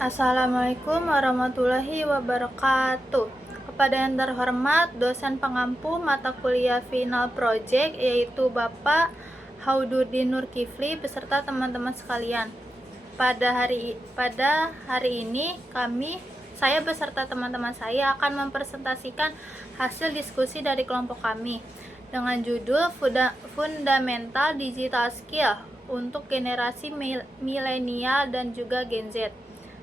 Assalamualaikum warahmatullahi wabarakatuh. Kepada yang terhormat dosen pengampu mata kuliah final project yaitu Bapak Haududin Nurkifli beserta teman-teman sekalian. Pada hari ini saya beserta teman-teman saya akan mempresentasikan hasil diskusi dari kelompok kami dengan judul Fundamental Digital Skill untuk generasi milenial dan juga Gen Z.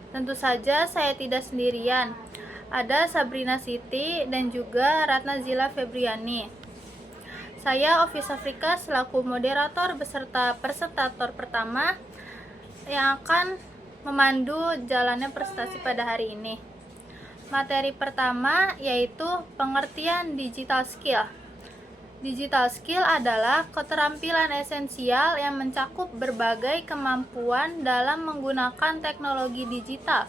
Tentu saja saya tidak sendirian. Ada Sabrina Siti dan juga Ratna Zila Febriani. Saya Office Afrika selaku moderator beserta presentator pertama yang akan memandu jalannya presentasi pada hari ini. Materi pertama yaitu pengertian digital skill. Digital skill adalah keterampilan esensial yang mencakup berbagai kemampuan dalam menggunakan teknologi digital.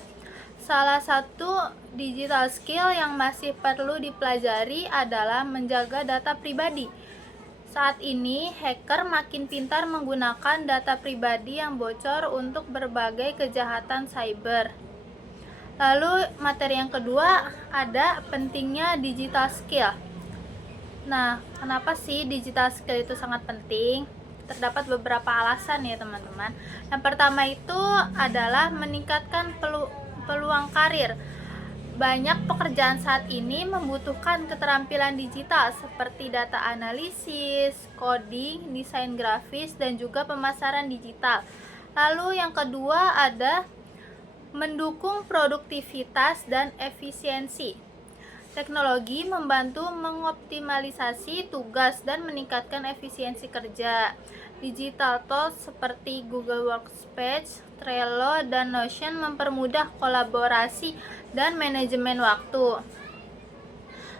Salah satu digital skill yang masih perlu dipelajari adalah menjaga data pribadi. Saat ini, hacker makin pintar menggunakan data pribadi yang bocor untuk berbagai kejahatan cyber. Lalu, materi yang kedua ada pentingnya digital skill. Nah, kenapa sih digital skill itu sangat penting? Terdapat beberapa alasan ya teman-teman. Yang pertama itu adalah meningkatkan peluang karir. Banyak pekerjaan saat ini membutuhkan keterampilan digital seperti data analisis, coding, desain grafis, dan juga pemasaran digital. Lalu yang kedua ada mendukung produktivitas dan efisiensi. Teknologi membantu mengoptimalisasi tugas dan meningkatkan efisiensi kerja. Digital tools seperti Google Workspace, Trello, dan Notion mempermudah kolaborasi dan manajemen waktu.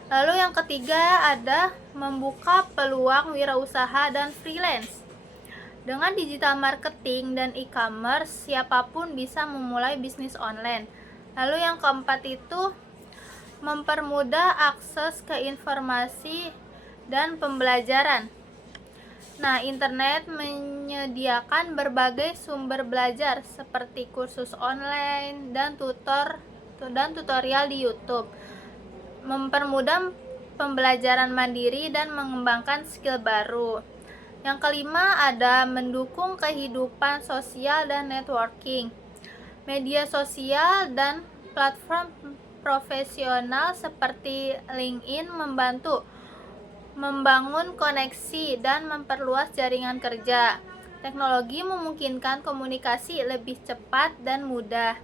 Lalu yang ketiga ada membuka peluang wirausaha dan freelance. Dengan digital marketing dan e-commerce, siapapun bisa memulai bisnis online. Lalu yang keempat itu mempermudah akses ke informasi dan pembelajaran. Nah, internet menyediakan berbagai sumber belajar seperti kursus online dan tutorial di YouTube. Mempermudah pembelajaran mandiri dan mengembangkan skill baru. Yang kelima ada mendukung kehidupan sosial dan networking. Media sosial dan platform profesional seperti LinkedIn membantu membangun koneksi dan memperluas jaringan kerja. Teknologi memungkinkan komunikasi lebih cepat dan mudah.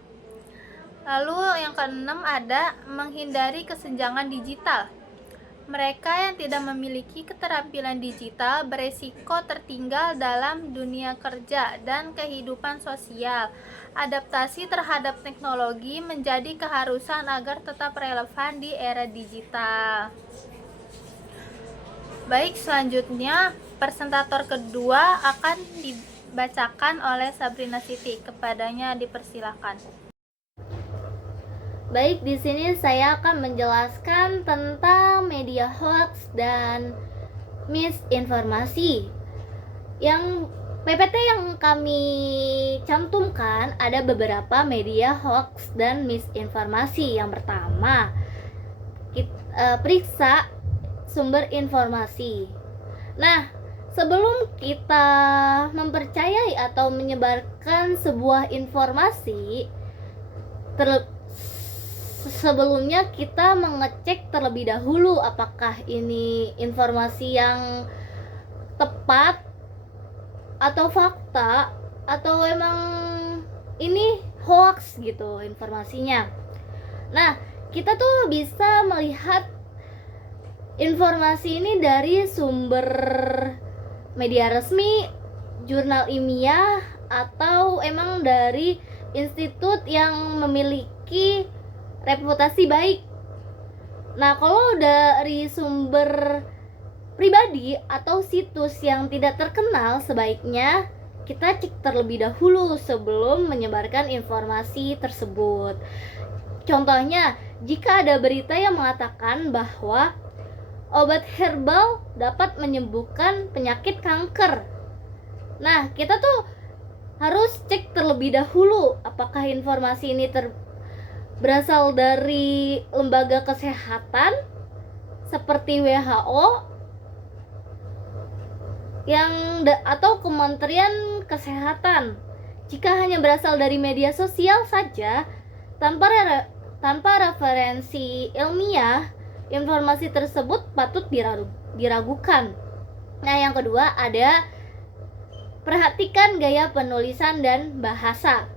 Lalu yang keenam ada menghindari kesenjangan digital. Mereka yang tidak memiliki keterampilan digital beresiko tertinggal dalam dunia kerja dan kehidupan sosial. Adaptasi terhadap teknologi menjadi keharusan agar tetap relevan di era digital. Baik, selanjutnya presentator kedua akan dibacakan oleh Sabrina Siti. Kepadanya dipersilakan. Baik, di sini saya akan menjelaskan tentang media hoax dan misinformasi. Yang PPT yang kami cantumkan ada beberapa media hoax dan misinformasi. Yang pertama, periksa sumber informasi. Nah, sebelum kita mempercayai atau menyebarkan sebuah informasi, sebelumnya kita mengecek terlebih dahulu apakah ini informasi yang tepat atau fakta atau emang ini hoax gitu informasinya. Nah, kita tuh bisa melihat informasi ini dari sumber media resmi, jurnal ilmiah, atau emang dari institut yang memiliki reputasi baik. Nah, kalau dari sumber pribadi atau situs yang tidak terkenal, sebaiknya kita cek terlebih dahulu sebelum menyebarkan informasi tersebut. Contohnya, jika ada berita yang mengatakan bahwa obat herbal dapat menyembuhkan penyakit kanker. Nah, kita tuh harus cek terlebih dahulu apakah informasi ini berasal dari lembaga kesehatan seperti WHO atau Kementerian Kesehatan. Jika hanya berasal dari media sosial saja tanpa referensi ilmiah, informasi tersebut patut diragukan. Nah, yang kedua ada perhatikan gaya penulisan dan bahasa.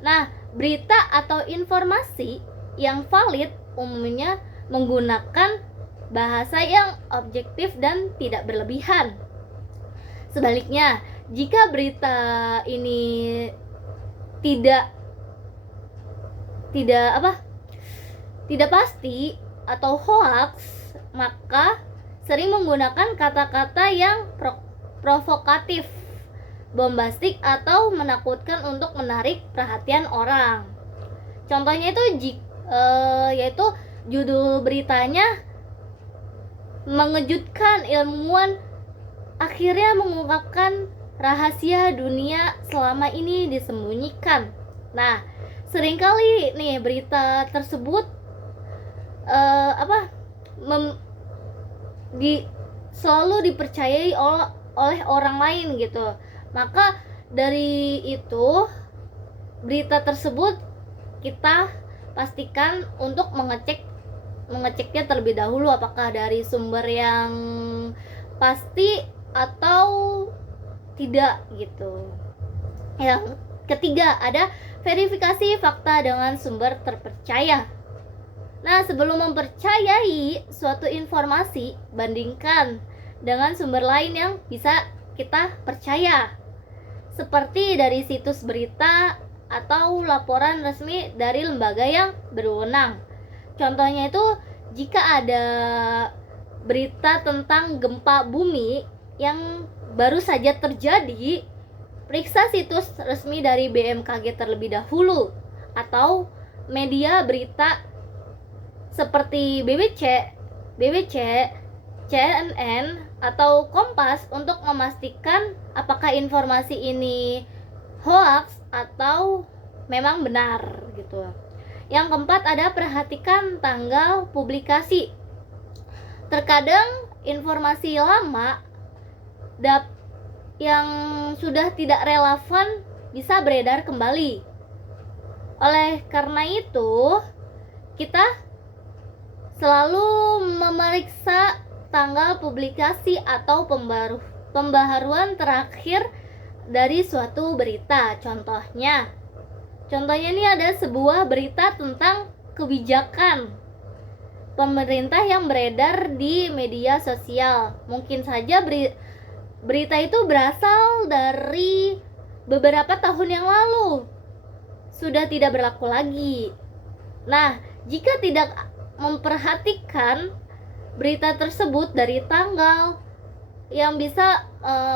Nah, berita atau informasi yang valid umumnya menggunakan bahasa yang objektif dan tidak berlebihan. Sebaliknya, jika berita ini tidak pasti atau hoax, maka sering menggunakan kata-kata yang provokatif, bombastik atau menakutkan untuk menarik perhatian orang. Contohnya itu yaitu judul beritanya mengejutkan, ilmuwan akhirnya mengungkapkan rahasia dunia selama ini disembunyikan. Nah, seringkali nih berita tersebut selalu dipercayai oleh orang lain gitu. Maka dari itu berita tersebut kita pastikan untuk mengeceknya terlebih dahulu apakah dari sumber yang pasti atau tidak gitu. Yang ketiga ada verifikasi fakta dengan sumber terpercaya. Nah, sebelum mempercayai suatu informasi, bandingkan dengan sumber lain yang bisa kita percaya, seperti dari situs berita atau laporan resmi dari lembaga yang berwenang. Contohnya itu, jika ada berita tentang gempa bumi yang baru saja terjadi, periksa situs resmi dari BMKG terlebih dahulu atau media berita seperti BBC, CNN, atau Kompas untuk memastikan apakah informasi ini hoax atau memang benar gitu. Yang keempat ada perhatikan tanggal publikasi. Terkadang informasi lama yang sudah tidak relevan bisa beredar kembali. Oleh karena itu, kita selalu memeriksa tanggal publikasi atau pembaharuan terakhir dari suatu berita. Contohnya ini ada sebuah berita tentang kebijakan pemerintah yang beredar di media sosial. Mungkin saja berita itu berasal dari beberapa tahun yang lalu, sudah tidak berlaku lagi. Nah, jika tidak memperhatikan berita tersebut dari tanggal yang bisa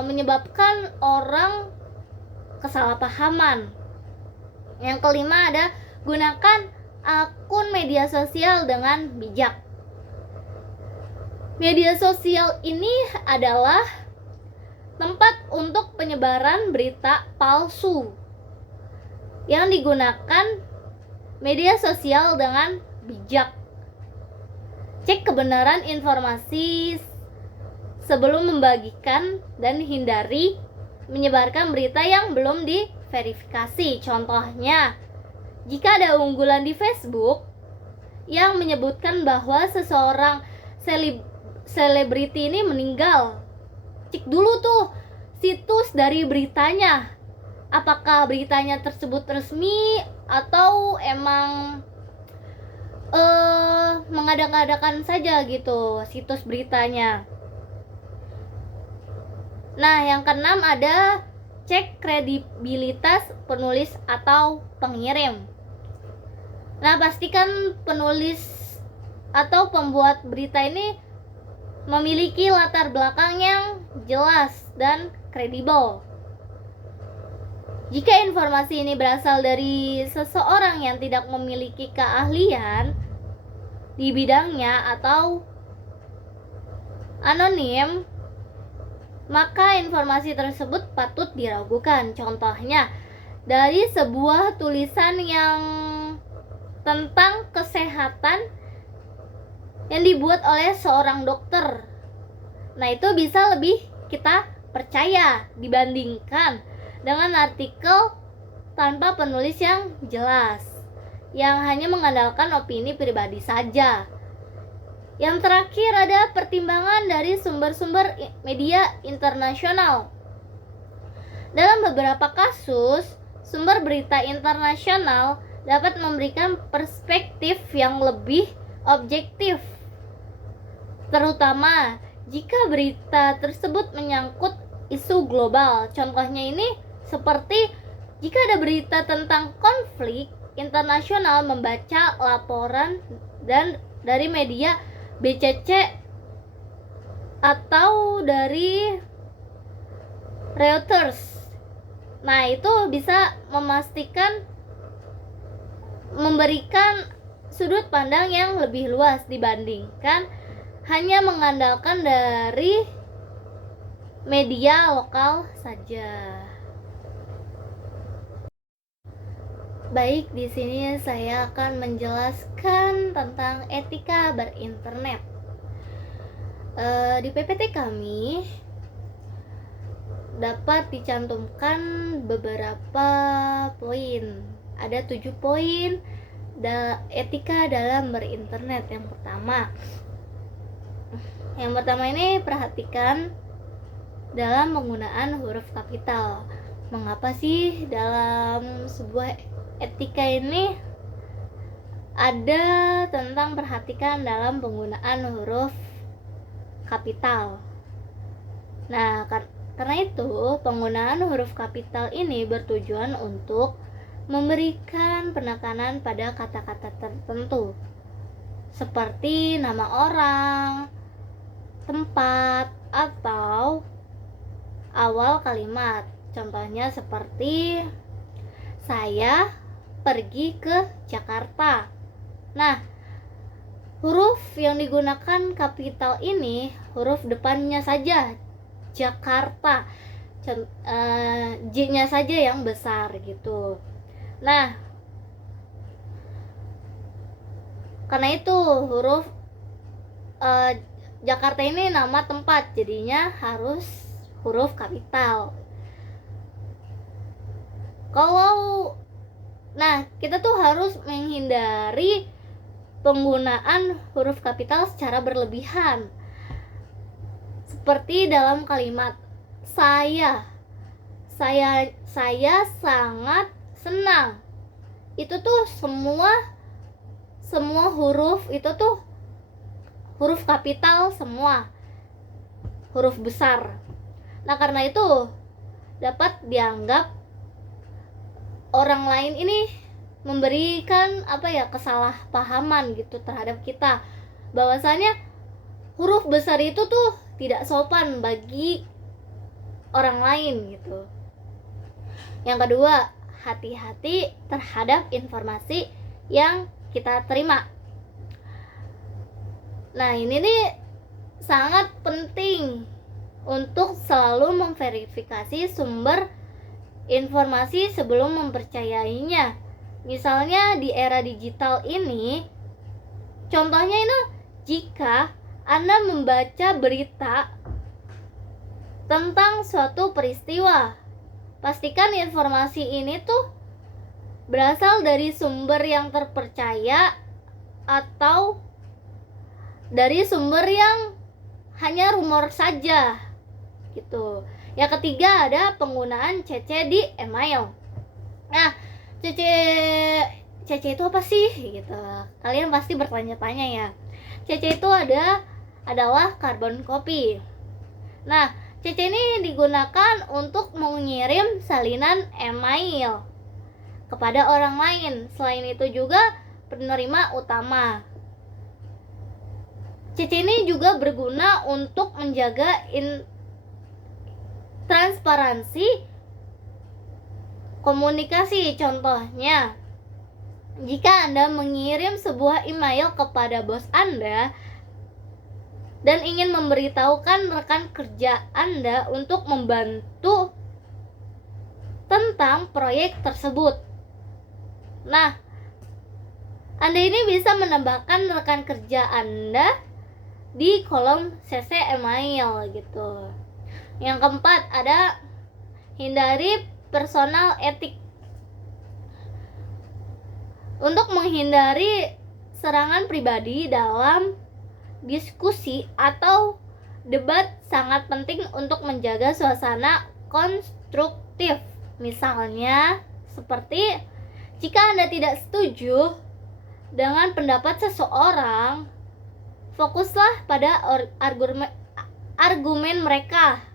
menyebabkan orang kesalahpahaman. Yang kelima ada gunakan akun media sosial dengan bijak. Media sosial ini adalah tempat untuk penyebaran berita palsu yang digunakan media sosial dengan bijak. Cek kebenaran informasi sebelum membagikan dan hindari menyebarkan berita yang belum diverifikasi. Contohnya, jika ada unggulan di Facebook yang menyebutkan bahwa seseorang selebriti ini meninggal, cek dulu tuh situs dari beritanya. Apakah beritanya tersebut resmi atau emang mengada-ngadakan saja gitu situs beritanya. Nah, yang keenam ada cek kredibilitas penulis atau pengirim. Nah, pastikan penulis atau pembuat berita ini memiliki latar belakang yang jelas dan kredibel. Jika informasi ini berasal dari seseorang yang tidak memiliki keahlian di bidangnya atau anonim, maka informasi tersebut patut diragukan. Contohnya, dari sebuah tulisan yang tentang kesehatan yang dibuat oleh seorang dokter. Nah, itu bisa lebih kita percaya dibandingkan dengan artikel tanpa penulis yang jelas, yang hanya mengandalkan opini pribadi saja. Yang terakhir ada pertimbangan dari sumber-sumber media internasional. Dalam beberapa kasus, sumber berita internasional dapat memberikan perspektif yang lebih objektif, terutama jika berita tersebut menyangkut isu global. Contohnya ini seperti jika ada berita tentang konflik internasional, membaca laporan dan dari media BCC atau dari Reuters. Nah, itu bisa memberikan sudut pandang yang lebih luas dibandingkan hanya mengandalkan dari media lokal saja. Baik, di sini saya akan menjelaskan tentang etika berinternet. Di PPT kami dapat dicantumkan beberapa poin. Ada 7 poin etika dalam berinternet. Yang pertama ini perhatikan dalam penggunaan huruf kapital. Mengapa sih dalam sebuah etika ini ada tentang perhatikan dalam penggunaan huruf kapital? Nah, karena itu penggunaan huruf kapital ini bertujuan untuk memberikan penekanan pada kata-kata tertentu seperti nama orang, tempat, atau awal kalimat. Contohnya seperti saya pergi ke Jakarta. Nah, huruf yang digunakan kapital ini huruf depannya saja Jakarta, J-nya saja yang besar gitu. Nah, karena itu huruf Jakarta ini nama tempat, jadinya harus huruf kapital. Kita tuh harus menghindari penggunaan huruf kapital secara berlebihan. Seperti dalam kalimat saya sangat senang. Itu tuh semua huruf itu tuh huruf kapital semua, huruf besar. Nah, karena itu dapat dianggap orang lain ini memberikan kesalahpahaman gitu terhadap kita, bahwasanya huruf besar itu tuh tidak sopan bagi orang lain gitu. Yang kedua, hati-hati terhadap informasi yang kita terima. Nah, ini nih sangat penting untuk selalu memverifikasi sumber informasi sebelum mempercayainya. Misalnya di era digital ini, contohnya ini, jika Anda membaca berita tentang suatu peristiwa, pastikan informasi ini tuh berasal dari sumber yang terpercaya atau dari sumber yang hanya rumor saja gitu. Yang ketiga ada penggunaan CC di email. Nah, CC itu apa sih gitu? Kalian pasti bertanya-tanya ya. CC itu adalah carbon copy. Nah, CC ini digunakan untuk mengirim salinan email kepada orang lain. Selain itu juga penerima utama. CC ini juga berguna untuk menjaga transparansi komunikasi. Contohnya, jika Anda mengirim sebuah email kepada bos Anda, dan ingin memberitahukan rekan kerja Anda untuk membantu tentang proyek tersebut. Nah, Anda ini bisa menambahkan rekan kerja Anda di kolom CC email gitu. Yang keempat, ada hindari personal etik. Untuk menghindari serangan pribadi dalam diskusi atau debat, sangat penting untuk menjaga suasana konstruktif. Misalnya, seperti jika Anda tidak setuju dengan pendapat seseorang, fokuslah pada argumen mereka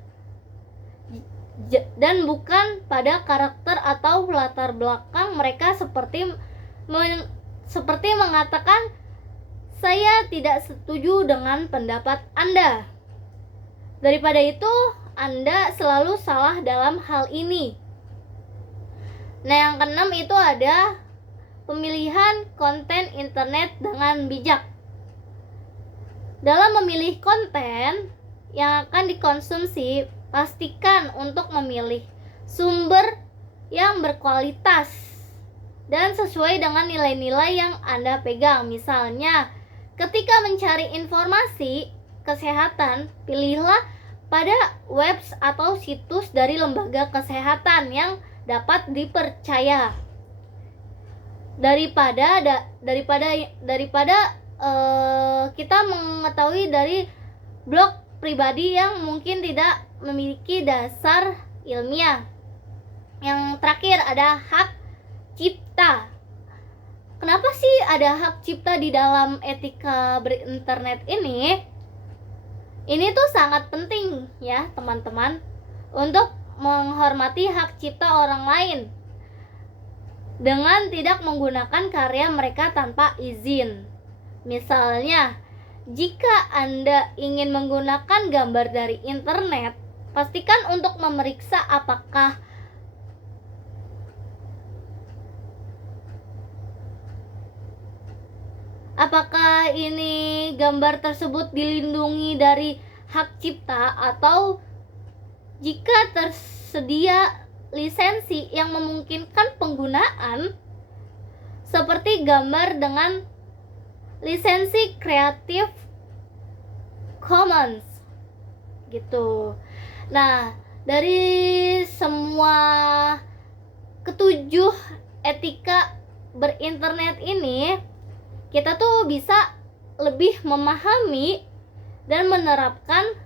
dan bukan pada karakter atau latar belakang mereka, seperti mengatakan, "Saya tidak setuju dengan pendapat Anda." Daripada itu, Anda selalu salah dalam hal ini. Nah, yang keenam itu ada pemilihan konten internet dengan bijak. Dalam memilih konten yang akan dikonsumsi, pastikan untuk memilih sumber yang berkualitas dan sesuai dengan nilai-nilai yang Anda pegang. Misalnya, ketika mencari informasi kesehatan, pilihlah pada webs atau situs dari lembaga kesehatan yang dapat dipercaya daripada kita mengetahui dari blog pribadi yang mungkin tidak memiliki dasar ilmiah. Yang terakhir ada hak cipta. Kenapa sih ada hak cipta di dalam etika berinternet ini? Ini tuh sangat penting ya teman-teman, untuk menghormati hak cipta orang lain dengan tidak menggunakan karya mereka tanpa izin. Misalnya, jika Anda ingin menggunakan gambar dari internet, pastikan untuk memeriksa apakah ini gambar tersebut dilindungi dari hak cipta, atau jika tersedia lisensi yang memungkinkan penggunaan, seperti gambar dengan lisensi Creative Commons gitu. Nah, dari semua ketujuh etika berinternet ini, kita tuh bisa lebih memahami dan menerapkan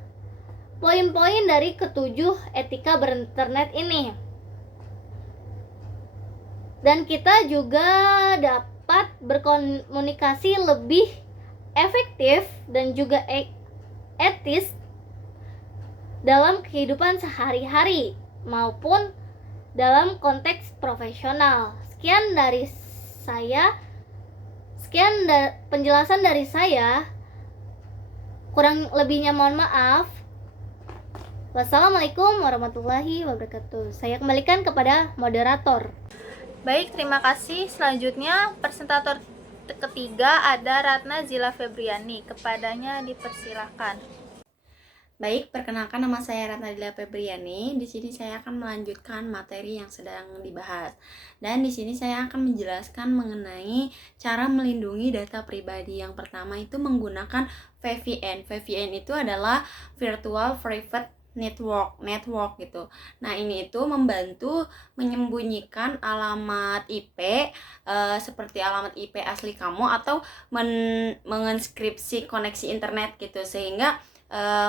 poin-poin dari ketujuh etika berinternet ini. Dan kita juga dapat berkomunikasi lebih efektif dan juga etis dalam kehidupan sehari-hari maupun dalam konteks profesional. Sekian penjelasan dari saya. Kurang lebihnya mohon maaf. Wassalamualaikum warahmatullahi wabarakatuh. Saya kembalikan kepada moderator. Baik, terima kasih. Selanjutnya, presentator ketiga ada Ratna Zila Febriani. Kepadanya dipersilakan. Baik, perkenalkan, nama saya Ratna Zila Febriani. Di sini saya akan melanjutkan materi yang sedang dibahas. Dan di sini saya akan menjelaskan mengenai cara melindungi data pribadi. Yang pertama itu menggunakan VPN. VPN itu adalah Virtual Private Network gitu. Nah, ini itu membantu menyembunyikan alamat IP seperti alamat IP asli kamu, atau menginskripsi koneksi internet gitu, sehingga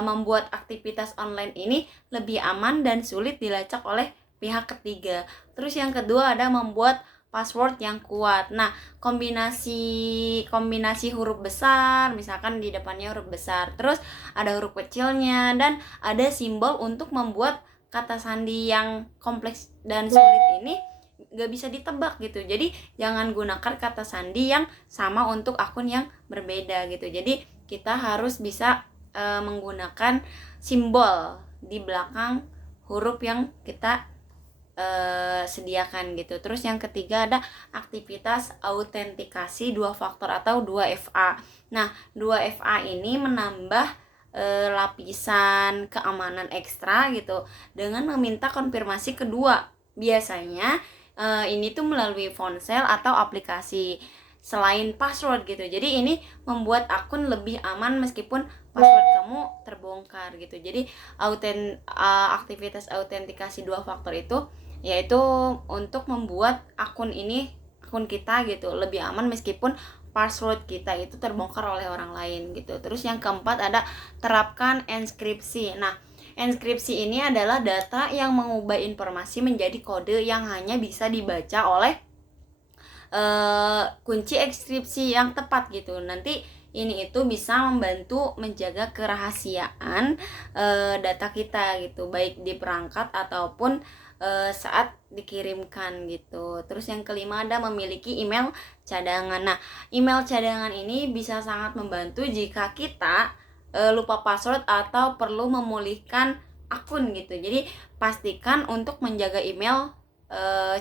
membuat aktivitas online ini lebih aman dan sulit dilacak oleh pihak ketiga. Terus yang kedua ada membuat password yang kuat. Nah, kombinasi huruf besar, misalkan di depannya huruf besar, terus ada huruf kecilnya, dan ada simbol untuk membuat kata sandi yang kompleks dan sulit ini gak bisa ditebak gitu. Jadi jangan gunakan kata sandi yang sama untuk akun yang berbeda gitu. Jadi kita harus bisa menggunakan simbol di belakang huruf yang kita sediakan gitu. Terus yang ketiga ada aktivitas autentikasi 2 faktor atau 2FA. Nah, 2FA ini menambah lapisan keamanan ekstra gitu dengan meminta konfirmasi kedua. Biasanya ini tuh melalui ponsel atau aplikasi selain password gitu. Jadi ini membuat akun lebih aman meskipun password kamu terbongkar gitu. Jadi aktivitas autentikasi dua faktor itu yaitu untuk membuat akun kita gitu lebih aman meskipun password kita itu terbongkar oleh orang lain gitu. Terus yang keempat ada terapkan enskripsi. Nah, enskripsi ini adalah data yang mengubah informasi menjadi kode yang hanya bisa dibaca oleh kunci enkripsi yang tepat gitu. Nanti ini itu bisa membantu menjaga kerahasiaan data kita gitu, baik di perangkat ataupun saat dikirimkan gitu. Terus yang kelima ada memiliki email cadangan. Nah, email cadangan ini bisa sangat membantu jika kita lupa password atau perlu memulihkan akun gitu. Jadi pastikan untuk menjaga email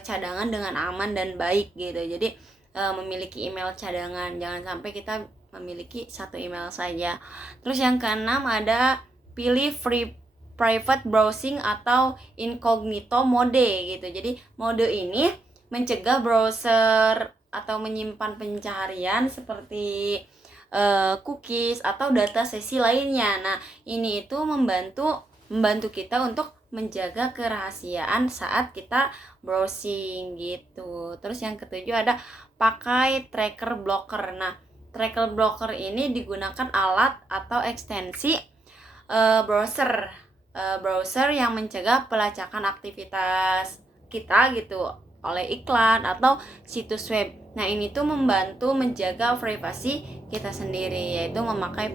cadangan dengan aman dan baik gitu. Jadi memiliki email cadangan, jangan sampai kita memiliki satu email saja. Terus yang keenam ada pilih free private browsing atau incognito mode gitu. Jadi mode ini mencegah browser atau menyimpan pencaharian seperti cookies atau data sesi lainnya. Nah, ini itu membantu kita untuk menjaga kerahasiaan saat kita browsing gitu. Terus yang ketujuh ada pakai tracker blocker. Nah, tracker blocker ini digunakan alat atau ekstensi browser yang mencegah pelacakan aktivitas kita gitu oleh iklan atau situs web. Nah, ini tuh membantu menjaga privasi kita sendiri, yaitu memakai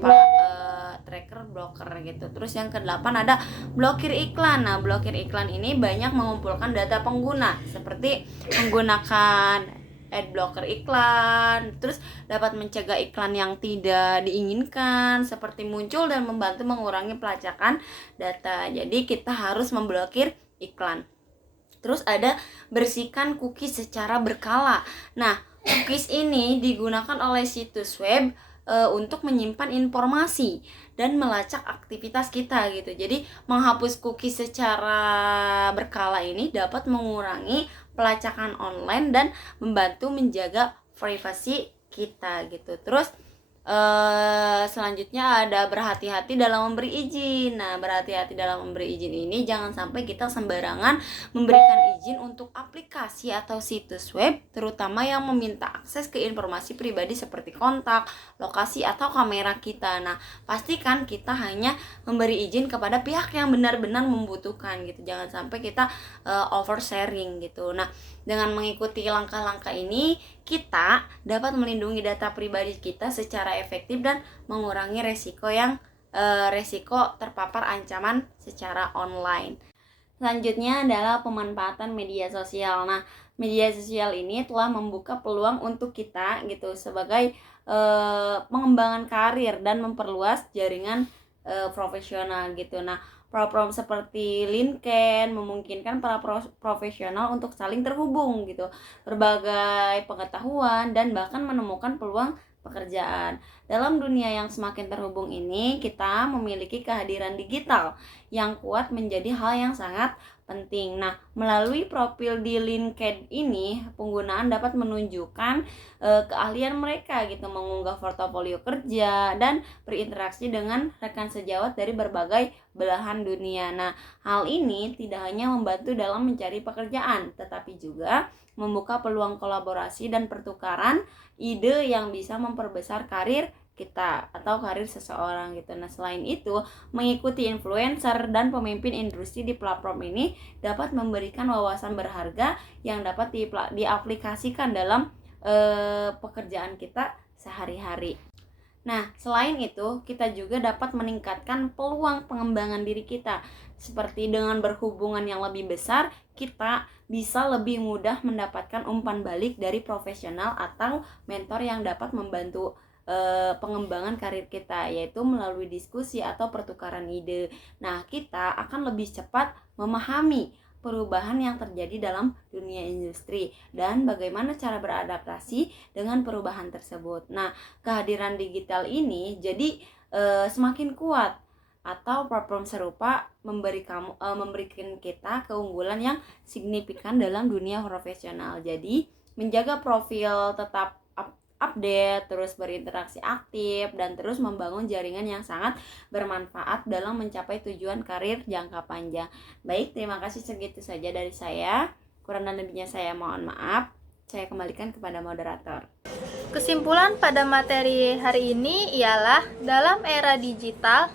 tracker blocker gitu. Terus yang kedelapan ada blokir iklan. Nah, blokir iklan ini banyak mengumpulkan data pengguna seperti menggunakan ad blocker iklan, terus dapat mencegah iklan yang tidak diinginkan seperti muncul dan membantu mengurangi pelacakan data. Jadi kita harus memblokir iklan. Terus ada bersihkan cookies secara berkala. Nah, cookies ini digunakan oleh situs web untuk menyimpan informasi dan melacak aktivitas kita gitu. Jadi menghapus cookies secara berkala ini dapat mengurangi pelacakan online dan membantu menjaga privasi kita gitu. Terus selanjutnya ada berhati-hati dalam memberi izin. Nah, berhati-hati dalam memberi izin ini jangan sampai kita sembarangan memberikan izin untuk aplikasi atau situs web, terutama yang meminta akses ke informasi pribadi seperti kontak, lokasi, atau kamera kita. Nah, pastikan kita hanya memberi izin kepada pihak yang benar-benar membutuhkan gitu. Jangan sampai kita oversharing gitu. Nah, dengan mengikuti langkah-langkah ini, kita dapat melindungi data pribadi kita secara efektif dan mengurangi resiko terpapar ancaman secara online. Selanjutnya adalah pemanfaatan media sosial. Nah, media sosial ini telah membuka peluang untuk kita gitu sebagai pengembangan karir dan memperluas jaringan profesional gitu. Nah, platform seperti LinkedIn memungkinkan para profesional untuk saling terhubung gitu, berbagai pengetahuan dan bahkan menemukan peluang pekerjaan. Dalam dunia yang semakin terhubung ini, kita memiliki kehadiran digital yang kuat menjadi hal yang sangat penting. Nah, melalui profil di LinkedIn ini, penggunaan dapat menunjukkan keahlian mereka gitu, mengunggah portofolio kerja dan berinteraksi dengan rekan sejawat dari berbagai belahan dunia. Nah, hal ini tidak hanya membantu dalam mencari pekerjaan, tetapi juga membuka peluang kolaborasi dan pertukaran ide yang bisa memperbesar karir kita atau karir seseorang gitu. Nah, selain itu, mengikuti influencer dan pemimpin industri di platform ini dapat memberikan wawasan berharga yang dapat diaplikasikan dalam pekerjaan kita sehari-hari. Nah, selain itu, kita juga dapat meningkatkan peluang pengembangan diri kita. Seperti dengan berhubungan yang lebih besar, kita bisa lebih mudah mendapatkan umpan balik dari profesional atau mentor yang dapat membantu pengembangan karir kita, yaitu melalui diskusi atau pertukaran ide. Nah, kita akan lebih cepat memahami perubahan yang terjadi dalam dunia industri dan bagaimana cara beradaptasi dengan perubahan tersebut. Nah, kehadiran digital ini jadi semakin kuat atau platform serupa memberikan kita keunggulan yang signifikan dalam dunia profesional. Jadi, menjaga profil tetap update, terus berinteraksi aktif, dan terus membangun jaringan yang sangat bermanfaat dalam mencapai tujuan karir jangka panjang. Baik, terima kasih, segitu saja dari saya. Kurang dan lebihnya saya mohon maaf. Saya kembalikan kepada moderator. Kesimpulan pada materi hari ini ialah dalam era digital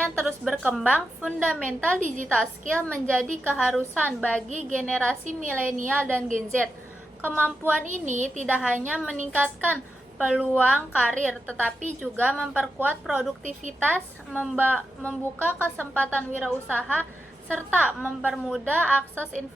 yang terus berkembang, fundamental digital skill menjadi keharusan bagi generasi milenial dan Gen Z. Kemampuan ini tidak hanya meningkatkan peluang karir, tetapi juga memperkuat produktivitas, membuka kesempatan wirausaha, serta mempermudah akses informasi